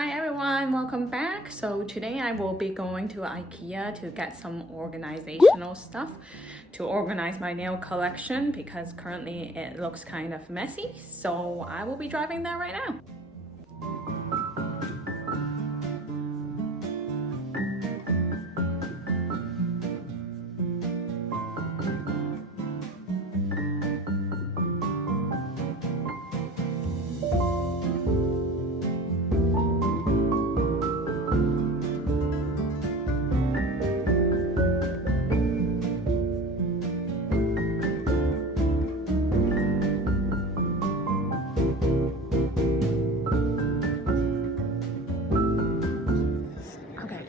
Hi everyone, welcome back. So today I will be going to Ikea to get some organizational stuff to organize my nail collection because currently it looks kind of messy. So I will be driving there right now.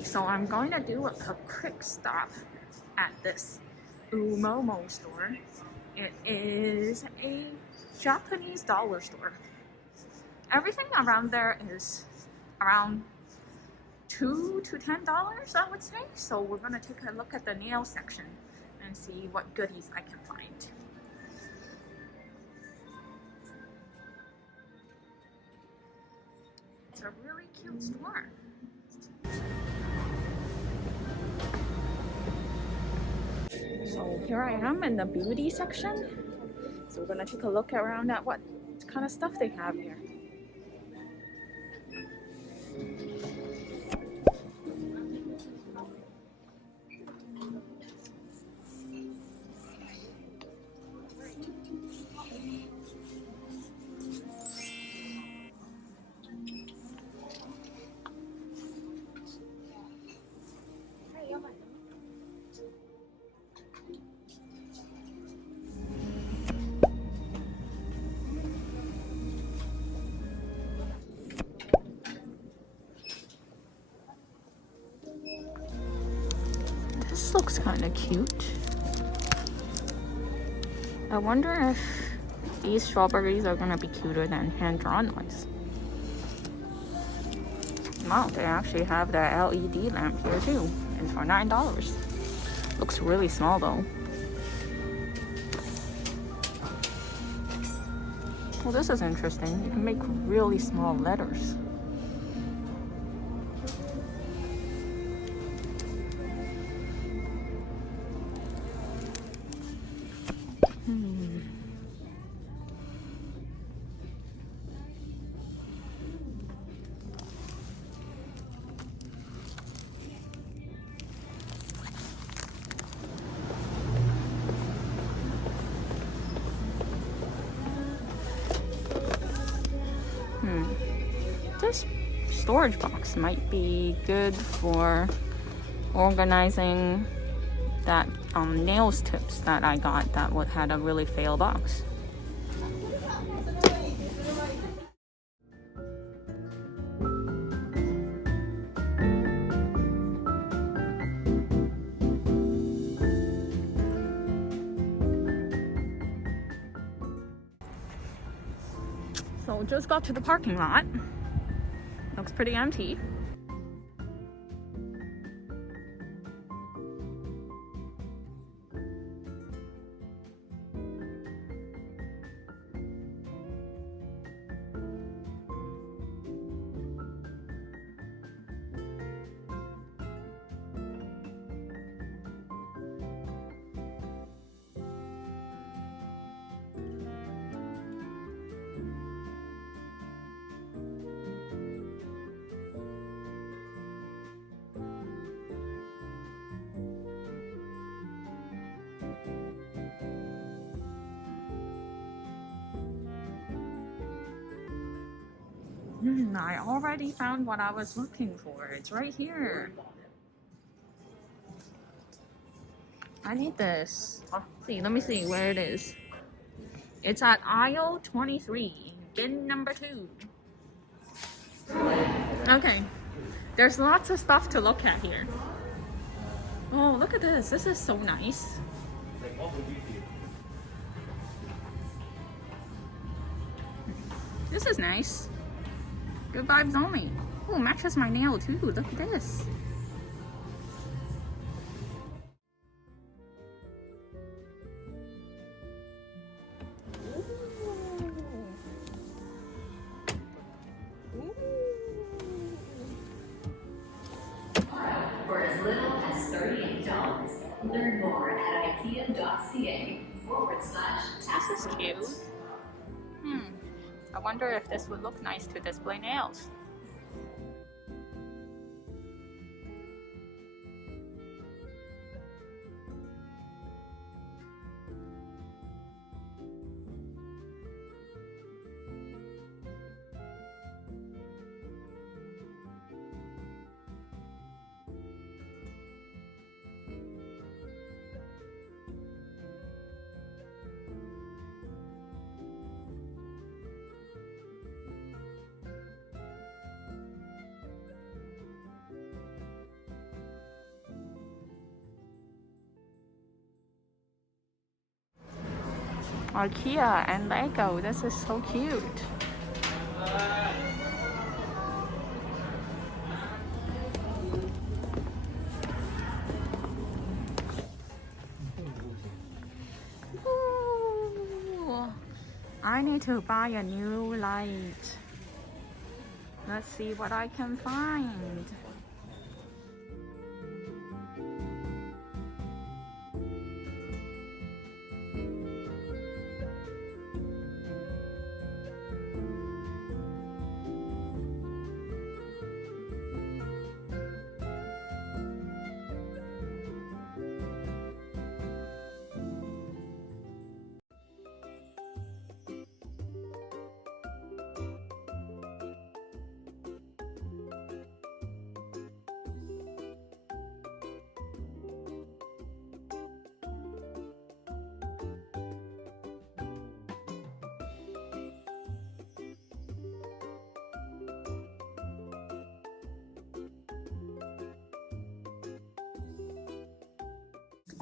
So I'm going to do a quick stop at this Oomomo store. It is a Japanese dollar store. Everything around there is around $2 to $10, I would say. So we're going to take a look at the nail section and see what goodies I can find. It's a really cute store. So here I am in the beauty section. So we're gonna take a look around at what kind of stuff they have here. This looks kind of cute. I wonder if these strawberries are gonna be cuter than hand-drawn ones. Wow, they actually have the LED lamp here too. It's for $9. Looks really small though. Well, this is interesting. You can make really small letters. This storage box might be good for organizing that nails tips that I got that had a really fail box. So just got to the parking lot. Looks pretty empty. I already found what I was looking for. It's right here. I need this. Let me see where it is. It's at aisle 23, bin number 2. Okay, there's lots of stuff to look at here. Oh, look at this. This is so nice. This is nice. Good vibes only. Oh, matches my nail too. Look at this. Ooh. Learn more at ikea.ca/task. This is cute. I wonder if this would look nice to display nails. Ikea and Lego, this is so cute. Ooh, I need to buy a new light. Let's see what I can find.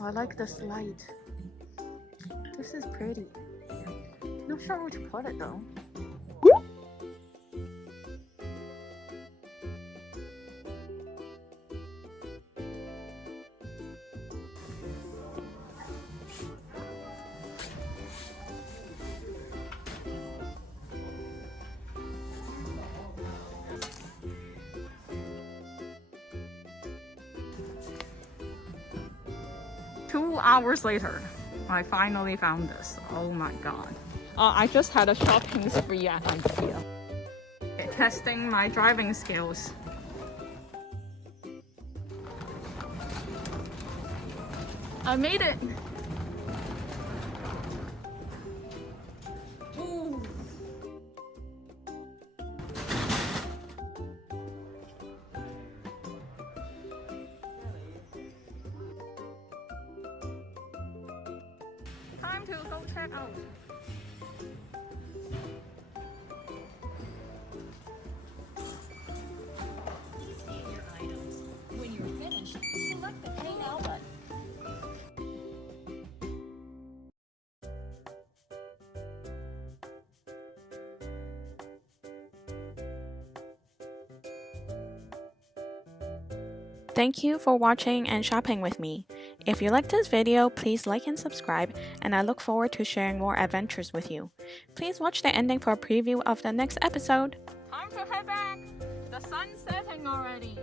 I like this light. This is pretty. Not sure where to put it though. Two hours later, I finally found this. Oh my god. I just had a shopping spree at Ikea. Testing my driving skills. I made it! Ooh. Time to go check out. Please scan your items. When you're finished, select the Pay Now button. Thank you for watching and shopping with me. If you liked this video, please like and subscribe, and I look forward to sharing more adventures with you. Please watch the ending for a preview of the next episode. Time to head back. The sun's setting already.